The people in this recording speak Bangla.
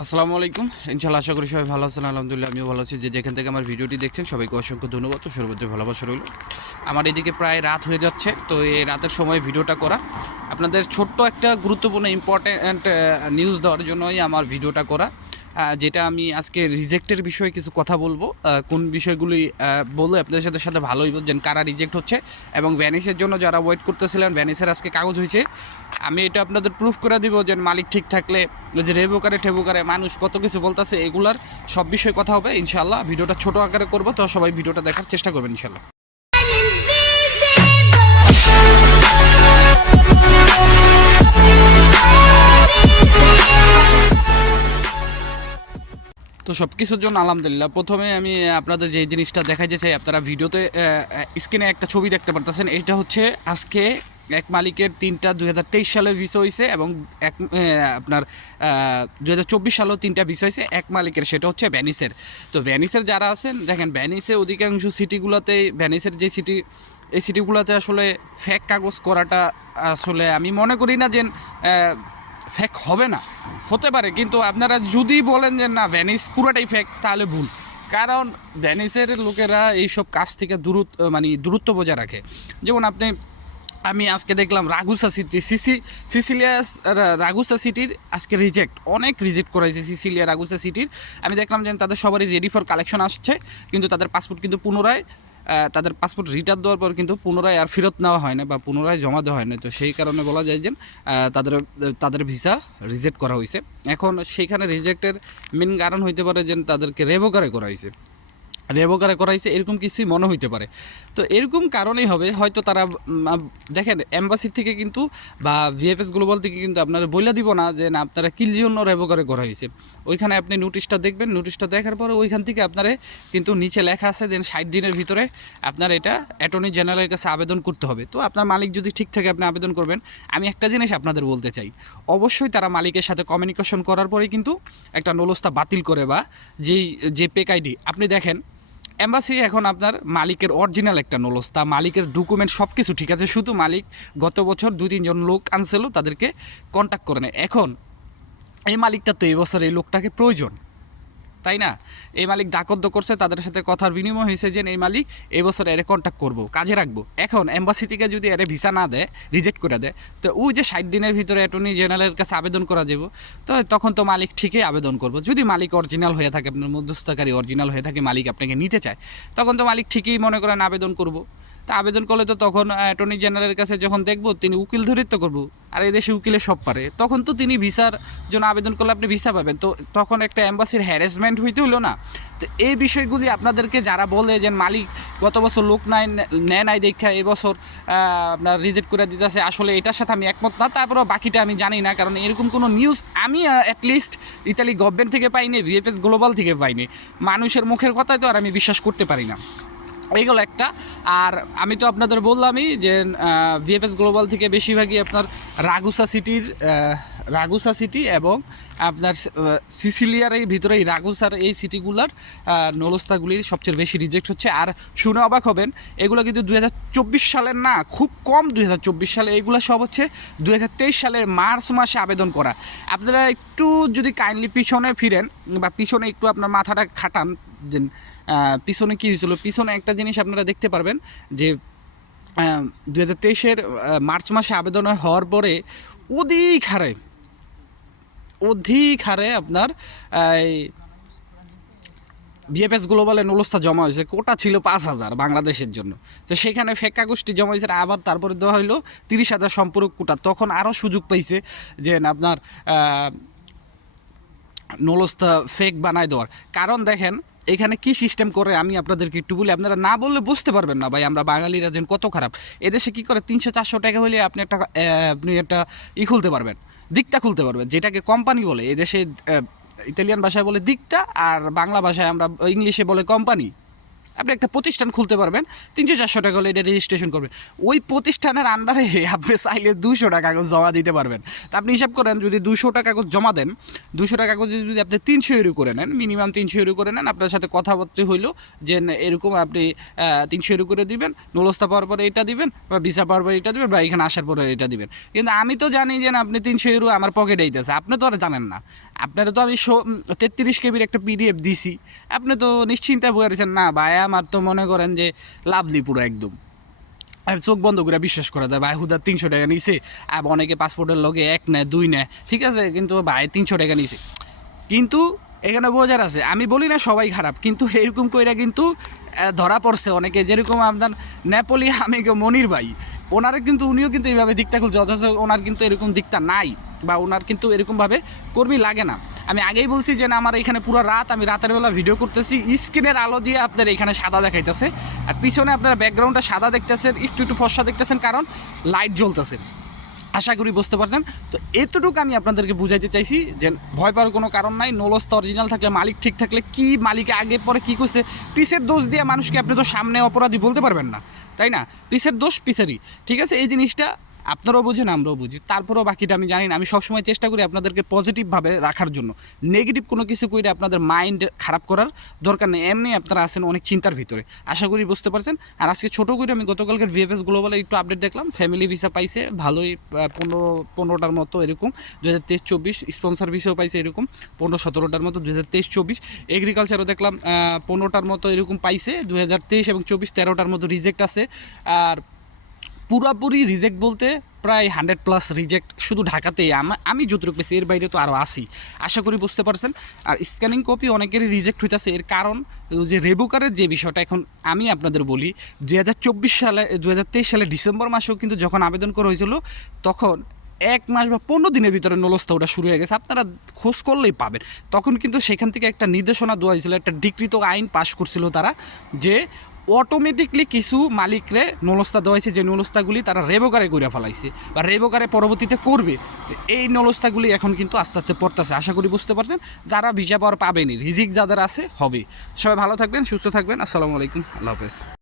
আসসালামু আলাইকুম। ইনশাল্লাহ আশা করি সবাই ভালো আছেন, আলহামদুলিল্লাহ আমিও ভালো আছি। যে যেখান থেকে আমার ভিডিওটি দেখছেন, সবাইকে অসংখ্য ধন্যবাদ। ও সর্বোচ্চ ভালোবাসা রইল। আমার এদিকে প্রায় রাত হয়ে যাচ্ছে, তো এই রাতের সময় ভিডিওটা করা। আপনাদের ছোট্ট একটা গুরুত্বপূর্ণ ইম্পর্ট্যান্ট নিউজ দেওয়ার জন্যই আমার ভিডিওটা করা। যেটা আমি আজকে রিজেক্টের বিষয়ে কিছু কথা বলব। কোন বিষয়গুলি বললে আপনাদের সাথে সাথে ভালোই বুঝছেন কারা রিজেক্ট হচ্ছে এবং ভ্যানিসের জন্য যারা ওয়েট করতেছিলেন ভ্যানিসের আজকে কাগজ হয়েছে। আমি এটা আপনাদের প্রুফ করে দিব যে মালিক ঠিক থাকলে, যে রেবোকারে, ঠেবোকারে মানুষ কত কিছু বলতেছে, এগুলার সব বিষয়ে কথা হবে। ইনশাল্লাহ ভিডিওটা ছোট আকারে করব, তো সবাই ভিডিওটা দেখার চেষ্টা করবেন ইনশাল্লাহ তো সব কিছুর জন্য আলহামদুলিল্লাহ। প্রথমে আমি আপনাদের যে জিনিসটা দেখাই যে চাই, আপনারা ভিডিওতে স্ক্রিনে একটা ছবি দেখতে পারতেছেন। এটা হচ্ছে আজকে এক মালিকের তিনটা দুই হাজার তেইশ সালে ভিসা হয়েছে এবং এক আপনার দুই হাজার চব্বিশ সালেও তিনটা ভিসা হয়েছে এক মালিকের, সেটা হচ্ছে ভ্যানিসের তো ভ্যানিসের যারা আছেন, দেখেন ভ্যানিসে অধিকাংশ সিটিগুলোতে ভ্যানিসের যে সিটি এই সিটিগুলোতে আসলে ফ্যাক কাগজ করাটা আসলে আমি মনে করি না যে ফেক হবে না। হতে পারে, কিন্তু আপনারা যদি বলেন যে না ভ্যানিস পুরোটাই ফেক তাহলে ভুল। কারণ ভ্যানিসের লোকেরা এইসব কাজ থেকে দূরত্ব মানে দূরত্ব বজায় রাখে। যেমন আপনি, আমি আজকে দেখলাম রাগুসা সিটি সিসি সিসিলিয়া রাগুসা সিটির আজকে রিজেক্ট অনেক রিজেক্ট করা হয়েছে সিসিলিয়া রাগুসা সিটির আমি দেখলাম যে তাদের সবারই রেডি ফর কালেকশন আসছে, কিন্তু তাদের পাসপোর্ট কিন্তু পুনরায় তাদের পাসপোর্ট রিটার্ন দেওয়ার পর কিন্তু পুনরায় আর ফেরত নেওয়া হয় না বা পুনরায় জমা দেওয়া হয় না। তো সেই কারণে বলা যায় যে তাদের তাদের ভিসা রিজেক্ট করা হয়েছে। এখন সেইখানে রিজেক্টের মেন কারণ হইতে পারে যে, তাদেরকে রেভোকারে করা হয়েছে। রেভোকারে করা হয়েছে এরকম কিছুই মনে হইতে পারে। তো এরকম কারণেই হবে, হয়তো তারা দেখেন এম্বাসির থেকে কিন্তু বা ভিএফএস গ্লোবাল থেকে কিন্তু আপনারা বইলা দিব না যে, না, আপনারা কিল জন্য রেভোকারে করা হয়েছে ওইখানে আপনি নোটিশটা দেখবেন নোটিশটা দেখার পরে ওইখান থেকে আপনারা কিন্তু নিচে লেখা আছে যে ষাট দিনের ভিতরে আপনার এটা অ্যাটর্নি জেনারেলের কাছে আবেদন করতে হবে। তো আপনার মালিক যদি ঠিক থাকে আপনি আবেদন করবেন। আমি একটা জিনিস আপনাদের বলতে চাই, অবশ্যই তারা মালিকের সাথে কমিউনিকেশন করার পরেই কিন্তু একটা নলস্তা বাতিল করে বা যেই, যে পেক আইডি আপনি দেখেন এম্বাসি এখন আপনার মালিকের অরিজিনাল একটা নলস। তা মালিকের ডকুমেন্ট সব কিছু ঠিক আছে, শুধু মালিক গত বছর দুই তিনজন লোক আনছিল, তাদেরকে কন্ট্যাক্ট করে নেয়। এখন এই মালিকটা তো এই বছর এই লোকটাকে প্রয়োজন। তাই না? এই মালিক দাকদ্দ করছে, তাদের সাথে কথার বিনিময় হয়েছে যে, এই মালিক এই বছর এরে কন্ট্যাক্ট করব, কাজে রাখব। এখন এম্বাসি থেকে যদি এরে ভিসা না দেয় রিজেক্ট করে দেয়, তো ওই যে ষাট দিনের ভিতরে অ্যাটর্নি জেনারেলের কাছে আবেদন করা যাব, তো তখন তো মালিক ঠিকই আবেদন করব। যদি মালিক অরিজিনাল হয়ে থাকে, আপনার মধ্যস্থকারী অরিজিনাল হয়ে থাকে, মালিক আপনাকে নিতে চায়, তখন তো মালিক ঠিকই মনে করেন আবেদন করব। তা আবেদন করলে তো তখন অ্যাটর্নি জেনারেলের কাছে যখন দেখব, তিনি উকিল ধরেই তো করব। আর এই দেশে উকিলে সব পারে। তখন তো তিনি ভিসার জন্য আবেদন করলে আপনি ভিসা পাবেন। তো তখন একটা অ্যাম্বাসির হ্যারাসমেন্ট হইতে হলো না? তো এই বিষয়গুলি আপনাদেরকে যারা বলে যে মালিক গত বছর লোক নাই নেয় নাই দেখা এবছর আপনার রিজেক্ট করে দিতেছে, আসলে এটার সাথে আমি একমত না। তারপরেও বাকিটা আমি জানি না, কারণ এরকম কোনো নিউজ আমি অ্যাটলিস্ট ইতালি গভর্নমেন্ট থেকে পাইনি ভিএফএস গ্লোবাল থেকে পাইনি। মানুষের মুখের কথাই তো আর আমি বিশ্বাস করতে পারি না। এইগুলো একটা। আর আমি তো আপনাদের বললামই যে ভিএফএস গ্লোবাল থেকে বেশিরভাগই আপনার রাগুসা সিটির রাগুসা সিটি এবং আপনার সিসিলিয়ার এই ভিতরে এই রাগুসার এই সিটিগুলোর নলস্তাগুলির সবচেয়ে বেশি রিজেক্ট হচ্ছে। আর শুনে অবাক হবেন, এগুলো কিন্তু দু হাজার চব্বিশ সালের না, খুব কম দু হাজার চব্বিশ সালে। এগুলো সব হচ্ছে দু হাজার তেইশ সালের মার্চ মাসে আবেদন করা। আপনারা একটু যদি কাইন্ডলি পিছনে ফিরেন, বা পিছনে একটু আপনার মাথাটা খাটান যে পিছনে কী হয়েছিল? পিছনে একটা জিনিস আপনারা দেখতে পারবেন, যে দু হাজার তেইশের মার্চ মাসে আবেদন হওয়ার পরে অধিক হারে অধিক হারে আপনার এই বিএফএস গ্লোবালে নলস্থা জমা হয়েছে কোটা ছিল পাঁচ হাজার বাংলাদেশের জন্য। তো সেখানে ফেক কাগজটি জমা হয়েছে আবার তারপরে দেওয়া হলো তিরিশ হাজার সম্পূরক কোটা। তখন আরও সুযোগ পাইছে যে আপনার আহ, নলস্তা ফেক বানায় দেওয়ার। কারণ দেখেন এখানে কি সিস্টেম করে আমি আপনাদেরকে একটু বলি আপনারা না বললে বুঝতে পারবেন না ভাই আমরা বাঙালিরা যেন কত খারাপ। এদেশে কি করে তিনশো চারশো টাকা হলে আপনি একটা আপনি একটা ই খুলতে পারবেন। দিকটা খুলতে পারবেন যেটাকে কোম্পানি বলে এদেশে ইতালিয়ান ভাষায় বলে দিকটা, আর বাংলা ভাষায় আমরা, ইংলিশে বলে কোম্পানি আপনি একটা প্রতিষ্ঠান খুলতে পারবেন, তিনশো চারশো টাকা হলে এটা রেজিস্ট্রেশন করবেন। ওই প্রতিষ্ঠানের আন্ডারে আপনি চাইলে দুশো টাকা কাগজ জমা দিতে পারবেন। তা আপনি হিসাব করেন, যদি দুশো টাকা কাগজ জমা দেন দুশো টাকা কাগজ যদি আপনি তিনশো ইউরো করে নেন মিনিমাম তিনশো ইউরো করে নেন, আপনার সাথে কথাবার্তা হইল যে এরকম আপনি তিনশো ইউরো করে দিবেন নলস্তা পাওয়ার পরে এটা দিবেন, বা ভিসা পাওয়ার পরে এটা দিবেন, বা এখানে আসার পরে এটা দিবেন। কিন্তু আমি তো জানি যে আপনি তিনশো ইউরো আমার পকেটে দিতেছে আপনি তো আর জানেন না। আপনারা তো আমি তেত্রিশ কেবির একটা পিডিএফ দিছি। আপনি তো নিশ্চিন্তায় বলেছেন না ভাই আমার তো মনে করেন যে লাভলি পুরো একদম। আর চোখ বন্ধ করে বিশ্বাস করা যায়, ভাই হুদা তিনশো টাকা নিছে আর অনেকে পাসপোর্টের লগে এক নেয়, দুই নেয়, ঠিক আছে? কিন্তু ভাই তিনশো টাকা নিছে। কিন্তু এখানে বোঝার আছে, আমি বলি না সবাই খারাপ, কিন্তু এরকম কইরা কিন্তু ধরা পড়ছে অনেকে। যেরকম আপনার নেপোলি আমি মনির ভাই, ওনারা কিন্তু উনিও কিন্তু এইভাবে দিকটা খুলছে অথচ ওনার কিন্তু এরকম দিকটা নাই, বা ওনার কিন্তু এরকমভাবে কর্মী লাগে না। আমি আগেই বলছি যে না, আমার এখানে পুরো রাত আমি রাতের বেলা ভিডিও করতেছি। স্ক্রিনের আলো দিয়ে আপনার এখানে সাদা দেখাইতেছে। আর পিছনে আপনার ব্যাকগ্রাউন্ডটা সাদা দেখতেছেন, একটু একটু ফর্সা দেখতেছেন, কারণ লাইট জ্বলতেছে। আশা করি বুঝতে পারছেন। তো এতটুকু আমি আপনাদেরকে বুঝাইতে চাইছি যে ভয় পাওয়ার কোনো কারণ নাই। নোলস্ত অরিজিনাল থাকলে, মালিক ঠিক থাকলে, কি মালিকে আগে পরে কি করছে পিসের দোষ দিয়ে মানুষকে আপনি তো সামনে অপরাধী বলতে পারবেন না। তাই না? পিসের দোষ পিসেরই। ঠিক আছে? এই জিনিসটা আপনারাও বুঝেন, আমরাও বুঝি। তারপরেও বাকিটা আমি জানি না। আমি সবসময় চেষ্টা করি আপনাদেরকে পজিটিভভাবে রাখার জন্য। নেগেটিভ কোনো কিছু করে আপনাদের মাইন্ড খারাপ করার দরকার নেই। এমনি আপনারা আছেন অনেক চিন্তার ভিতরে। আশা করি বুঝতে পারছেন। আর আজকে ছোটো করে আমি গতকালকে ভিএফএস গ্লোবালে একটু আপডেট দেখলাম। ফ্যামিলি ভিসা পাইছে, ভালোই পনেরো, পনেরোটার মতো এরকম। দু হাজার তেইশ, চব্বিশ স্পন্সর ভিসাও পাইছে এরকম। পনেরো, সতেরোটার মতো দু হাজার তেইশ, চব্বিশ। এগ্রিকালচারও দেখলাম পনেরোটার মতো এরকম পাইছে। দু হাজার তেইশ এবং চব্বিশ, তেরোটার মতো রিজেক্ট আছে। আর পুরাপুরি রিজেক্ট বলতে প্রায় হান্ড্রেড প্লাস রিজেক্ট শুধু ঢাকাতেই। আমি যতটুকু পেয়েছি, এর বাইরে তো আরও আসি আশা করি বুঝতে পারছেন। আর স্ক্যানিং কপি অনেকেরই রিজেক্ট হইতেছে। এর কারণ যে রেবুকারের যে বিষয়টা, এখন আমি আপনাদের বলি দু হাজার চব্বিশ সালে দু হাজার তেইশ সালে ডিসেম্বর মাসেও কিন্তু যখন আবেদন করা হয়েছিল, তখন এক মাস বা পনেরো দিনের ভিতরে নলস্তা ওটা শুরু হয়ে গেছে। আপনারা খোঁজ করলেই পাবেন। তখন কিন্তু সেখান থেকে একটা নির্দেশনা দেওয়া হয়েছিল, একটা ডিকৃত আইন পাশ করছিল তারা, যে অটোমেটিকলি কিছু মালিকরে নলস্তা দেওয়া হয়েছে যে নলস্তাগুলি তারা রেবোকারে করে ফেলাইছে বা রেবোকারে পরবর্তীতে করবে। এই নলস্তাগুলি এখন কিন্তু আস্তে আস্তে পড়তেছে। আশা করি বুঝতে পারছেন? যারা ভিজা পাওয়ার পাবেনি, রিজিক যাদের আছে, হবে। সবাই ভালো থাকবেন, সুস্থ থাকবেন। আসসালামু আলাইকুম। আল্লাহ হাফেজ।